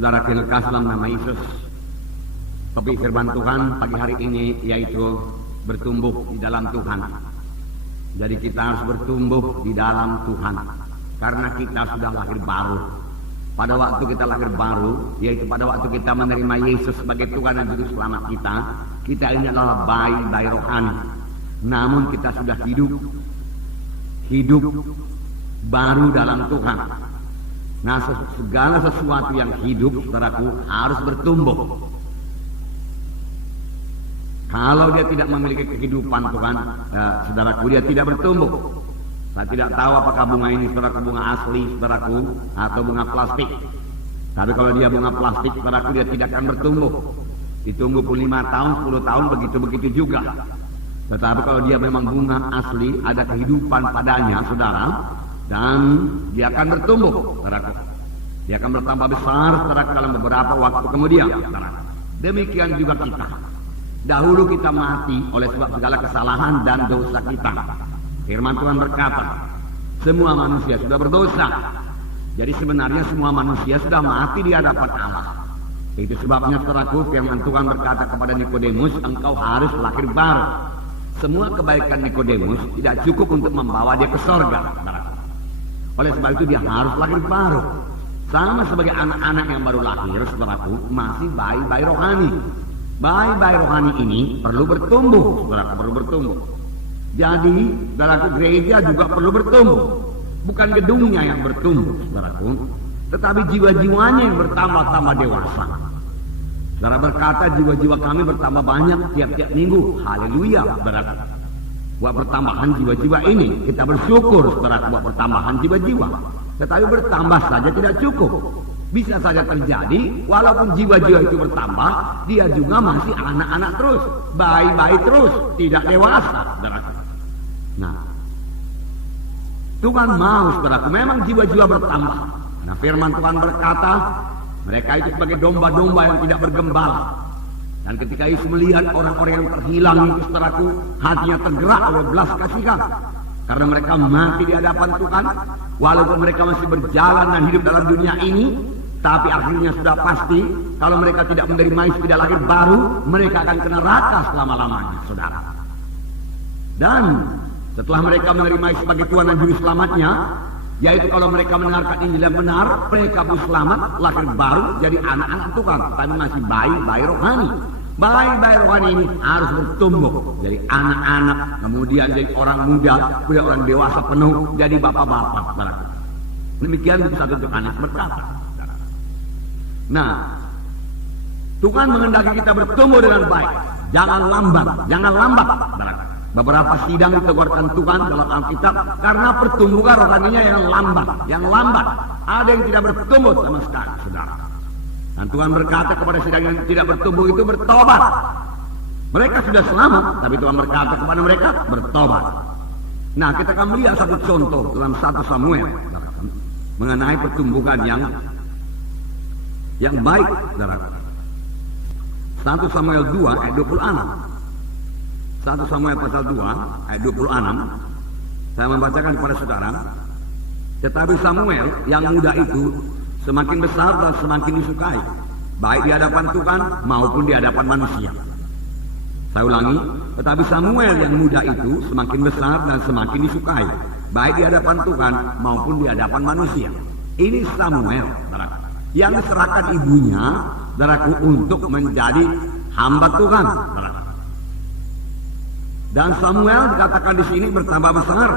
Saudara kenalkan dalam nama Yesus. Topik firman Tuhan pagi hari ini yaitu bertumbuh di dalam Tuhan. Jadi kita harus bertumbuh di dalam Tuhan karena kita sudah lahir baru. Pada waktu kita lahir baru, yaitu pada waktu kita menerima Yesus sebagai Tuhan dan Juru Selamat kita ini adalah bayi rohani. Namun kita sudah hidup baru dalam Tuhan. Nah, segala sesuatu yang hidup, saudaraku, harus bertumbuh. Kalau dia tidak memiliki kehidupan Tuhan, saudaraku, dia tidak bertumbuh. Saya tidak tahu apakah bunga ini, saudaraku, bunga asli, saudaraku, atau bunga plastik. Tapi kalau dia bunga plastik, saudaraku, dia tidak akan bertumbuh. Ditunggu pun 5 tahun, 10 tahun, begitu-begitu juga. Tetapi kalau dia memang bunga asli, ada kehidupan padanya, saudara, dan dia akan bertumbuh, saudaraku. Dia akan bertambah besar, saudaraku, dalam beberapa waktu kemudian, saudaraku. Demikian juga kita. Dahulu kita mati oleh sebab segala kesalahan dan dosa kita. Firman Tuhan berkata, semua manusia sudah berdosa. Jadi sebenarnya semua manusia sudah mati di hadapan Allah. Itu sebabnya, saudaraku, firman Tuhan berkata kepada Nikodemus, engkau harus lahir baru. Semua kebaikan Nikodemus tidak cukup untuk membawa dia ke sorga, saudaraku. Oleh sebab itu dia harus lahir baru. Sama sebagai anak-anak yang baru lahir, saudaraku, masih bayi-bayi rohani. Bayi-bayi rohani ini perlu bertumbuh, saudaraku, perlu bertumbuh. Jadi, saudaraku, gereja juga perlu bertumbuh. Bukan gedungnya yang bertumbuh, saudaraku, tetapi jiwa-jiwanya yang bertambah-tambah dewasa. Saudara berkata, jiwa-jiwa kami bertambah banyak tiap-tiap minggu. Haleluya, saudaraku. Buat pertambahan jiwa-jiwa ini, kita bersyukur, saudaraku, buat pertambahan jiwa-jiwa. Tetapi bertambah saja tidak cukup. Bisa saja terjadi, walaupun jiwa-jiwa itu bertambah, dia juga masih anak-anak terus, bayi-bayi terus, tidak dewasa, saudaraku. Nah, Tuhan mau, saudaraku, memang jiwa-jiwa bertambah. Nah, firman Tuhan berkata, mereka itu sebagai domba-domba yang tidak bergembala. Dan ketika Yesus melihat orang-orang yang terhilang itu, saudaraku, hatinya tergerak oleh belas kasihan. Karena mereka mati di hadapan Tuhan, walaupun mereka masih berjalan dan hidup dalam dunia ini, tapi akhirnya sudah pasti, kalau mereka tidak menerima Yesus, tidak lahir baru, mereka akan kena neraka selama-lamanya, saudara. Dan setelah mereka menerima Yesus sebagai Tuhan dan Juru Selamatnya, yaitu kalau mereka mendengarkan Injil yang benar, mereka pun selamat, lahir baru, jadi anak-anak Tuhan, tapi masih bayi-bayi rohani. Bayi-bayi rohani ini harus bertumbuh, jadi anak-anak, kemudian jadi orang muda, kemudian orang dewasa penuh, jadi bapak-bapak, saudara. Demikian satu untuk anak berkata. Nah, Tuhan menghendaki kita bertumbuh dengan baik. Jangan lambat, saudara. Beberapa sidang diteguhkan Tuhan dalam Alkitab karena pertumbuhan rohaninya yang lambat. Ada yang tidak bertumbuh sama sekali, saudara. Dan Tuhan berkata kepada sidang yang tidak bertumbuh itu bertobat. Mereka sudah selamat, tapi Tuhan berkata kepada mereka bertobat. Nah, kita akan melihat satu contoh dalam 1 Samuel mengenai pertumbuhan yang baik, saudara. 1 Samuel 2 ayat 26. 1 Samuel pasal 2 ayat 26. Saya membacakan kepada saudara. Tetapi Samuel yang muda itu semakin besar dan semakin disukai, baik di hadapan Tuhan maupun di hadapan manusia. Saya ulangi, tetapi Samuel yang muda itu semakin besar dan semakin disukai, baik di hadapan Tuhan maupun di hadapan manusia. Ini Samuel, saudara, yang diserahkan ibunya, saudaraku, untuk menjadi hamba Tuhan, saudara. Dan Samuel dikatakan di sini bertambah besar,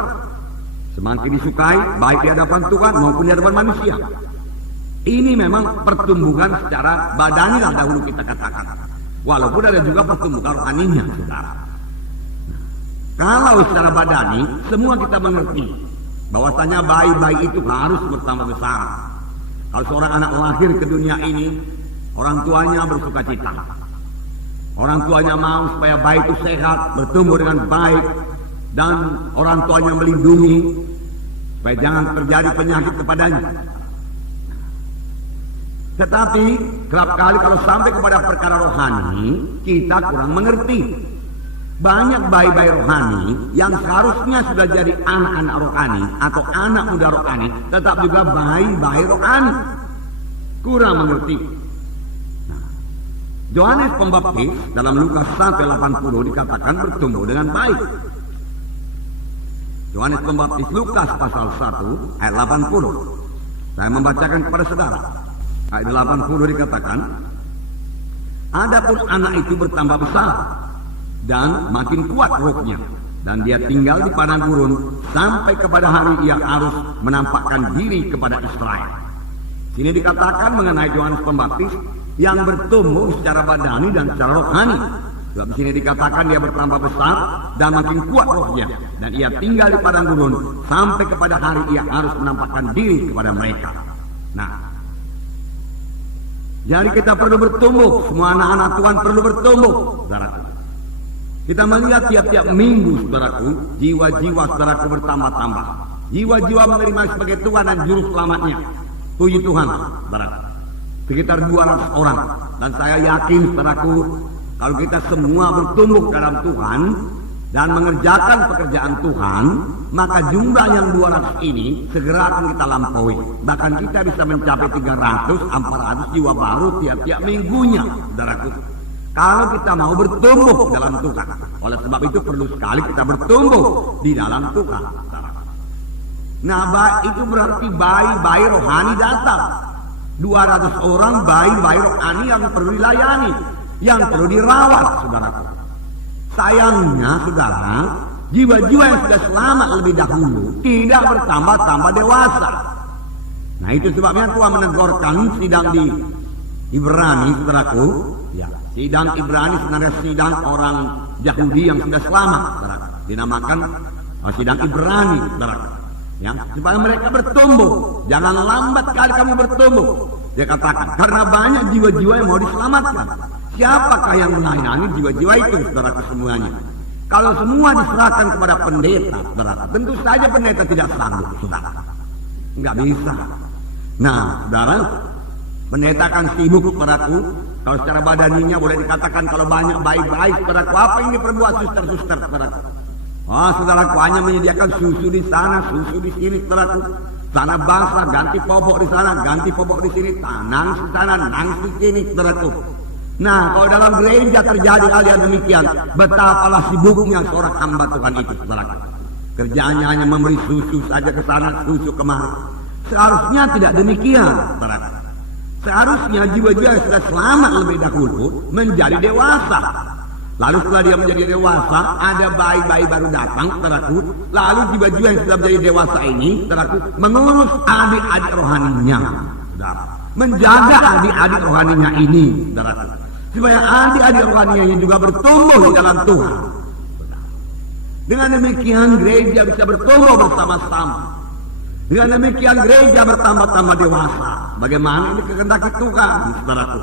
semakin disukai, baik di hadapan Tuhan maupun di hadapan manusia. Ini memang pertumbuhan secara badani lah dahulu kita katakan. Walaupun ada juga pertumbuhan rohaninya, saudara. Kalau secara badani, semua kita mengerti bahwasanya bayi-bayi itu harus bertambah besar. Kalau seorang anak lahir ke dunia ini, orang tuanya bersuka cita. Orang tuanya mau supaya bayi itu sehat, bertumbuh dengan baik, dan orang tuanya melindungi supaya jangan terjadi penyakit kepadanya. Tetapi kerap kali kalau sampai kepada perkara rohani, kita kurang mengerti. Banyak bayi-bayi rohani yang seharusnya sudah jadi anak-anak rohani atau anak muda rohani, tetap juga bayi-bayi rohani. kurang mengerti. Nah, Yohanes Pembaptis dalam Lukas 1:80 dikatakan bertumbuh dengan baik. Yohanes Pembaptis Lukas pasal 1 ayat 80. Saya membacakan kepada saudara. Ayat 80 dikatakan, adapun anak itu bertambah besar dan makin kuat rohnya, dan dia tinggal di padang gurun sampai kepada hari ia harus menampakkan diri kepada Israel. Sini dikatakan mengenai Yohanes Pembaptis yang bertumbuh secara badani dan secara rohani. Sebab di sini dikatakan dia bertambah besar dan makin kuat rohnya, dan ia tinggal di padang gurun sampai kepada hari ia harus menampakkan diri kepada mereka. Nah, jadi kita perlu bertumbuh, semua anak-anak Tuhan perlu bertumbuh, saudaraku. Kita melihat tiap-tiap minggu, saudaraku, jiwa-jiwa saudaraku bertambah-tambah. Jiwa-jiwa menerima sebagai Tuhan dan Juru Selamatnya. Puji Tuhan, saudaraku. Sekitar 200 orang. Dan saya yakin, saudaraku, kalau kita semua bertumbuh dalam Tuhan dan mengerjakan pekerjaan Tuhan, maka jumlah yang 200 ini segera akan kita lampaui. Bahkan kita bisa mencapai 300-400 jiwa baru tiap-tiap minggunya, saudaraku. Kalau kita mau bertumbuh dalam Tuhan. Oleh sebab itu perlu sekali kita bertumbuh di dalam Tuhan. Nah, itu berarti bayi-bayi rohani datang. 200 orang bayi-bayi rohani yang perlu dilayani, yang perlu dirawat, saudaraku. Sayangnya, saudara, jiwa-jiwa yang sudah selamat lebih dahulu tidak bertambah-tambah dewasa. Nah, itu sebabnya Tuhan menegurkan sidang di Ibrani, saudaraku. Ya, sidang Ibrani sebenarnya sidang orang Yahudi yang sudah selamat, saudaraku. Dinamakan sidang Ibrani, saudaraku. Ya, supaya mereka bertumbuh. Jangan lambat kali kamu bertumbuh. Dia katakan, karena banyak jiwa-jiwa yang mau diselamatkan. Siapakah yang melayani jiwa-jiwa itu, saudaraku semuanya? Kalau semua diserahkan kepada pendeta, saudara, tentu saja pendeta tidak sanggup, saudara. Enggak bisa. Nah, saudara, pendeta akan sibuk, saudaraku. Kalau secara badaninya boleh dikatakan kalau banyak baik-baik, saudaraku, apa yang diperbuat suster-suster, saudaraku? Oh, saudaraku, hanya menyediakan susu di sana, susu di sini, saudaraku. Sana basah, ganti popok di sana, ganti popok di sini, nangis di sana, nangis di sini, saudaraku. Nah, kalau dalam gereja terjadi hal yang demikian, betapalah sibuknya seorang hamba Tuhan itu, saudaraku. Kerjaannya hanya memberi susu saja ke sana, susu kemari. Seharusnya tidak demikian, saudaraku. Seharusnya jiwa-jiwa yang sudah selamat lebih dahulu menjadi dewasa. Lalu setelah dia menjadi dewasa, ada bayi-bayi baru datang, saudaraku. Lalu jiwa-jiwa yang sudah menjadi dewasa ini, saudaraku, mengurus adik-adik rohaninya, saudara. Menjaga adik-adik rohaninya ini, saudaraku. Supaya adik-adik rohaninya ini juga bertumbuh di dalam Tuhan. Dengan demikian gereja bisa bertumbuh bersama-sama. Dengan demikian gereja bertambah-tambah dewasa. Bagaimana ini kehendaki Tuhan, saudaraku.